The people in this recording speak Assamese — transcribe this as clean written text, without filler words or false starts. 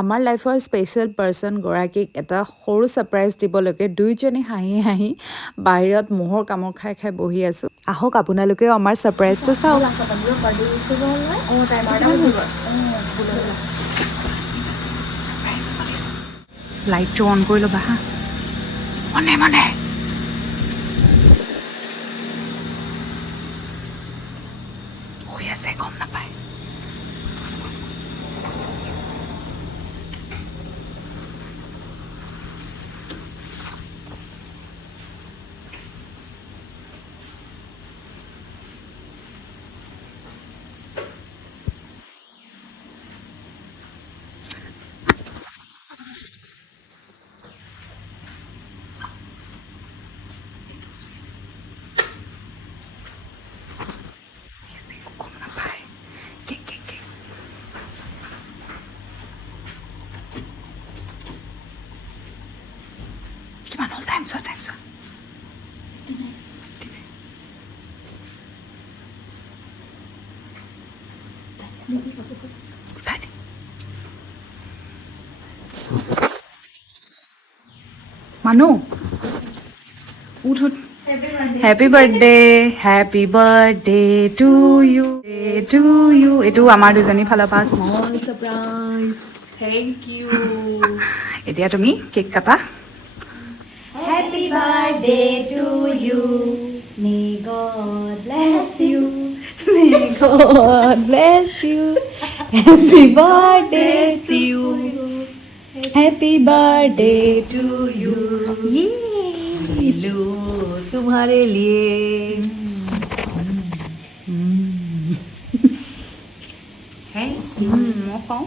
আমাৰ লাইফৰ স্পেচিয়েল পাৰ্চন গৰাকীক এটা সৰু ছাৰপ্ৰাইজ দিবলৈকে দুয়োজনে হাঁহি হাঁহি বাহিৰত মহৰ কামোৰ খাই খাই বহি আছোঁ। আহক আপোনালোকেও আমাৰ ছাৰপ্ৰাইজটো চাওক। লাইটটো অন কৰি ল'বা হা, মনে মনে। শুই আছে, গম নাপায়। কিমান হ'ল? টাইম চোৱা। উঠাই দে। মানুহ উঠ। Happy birthday to you. এইটো আমাৰ দুজনীৰ ফালৰ পৰা স্মল ছাৰপ্ৰাইজ। Thank U. এতিয়া তুমি কেক কাটা। Happy birthday to you. May God bless you. May God bless you. Happy birthday to you. Happy birthday to you. ये लो तुम्हारे लिए। Thank you. मैं खाऊं?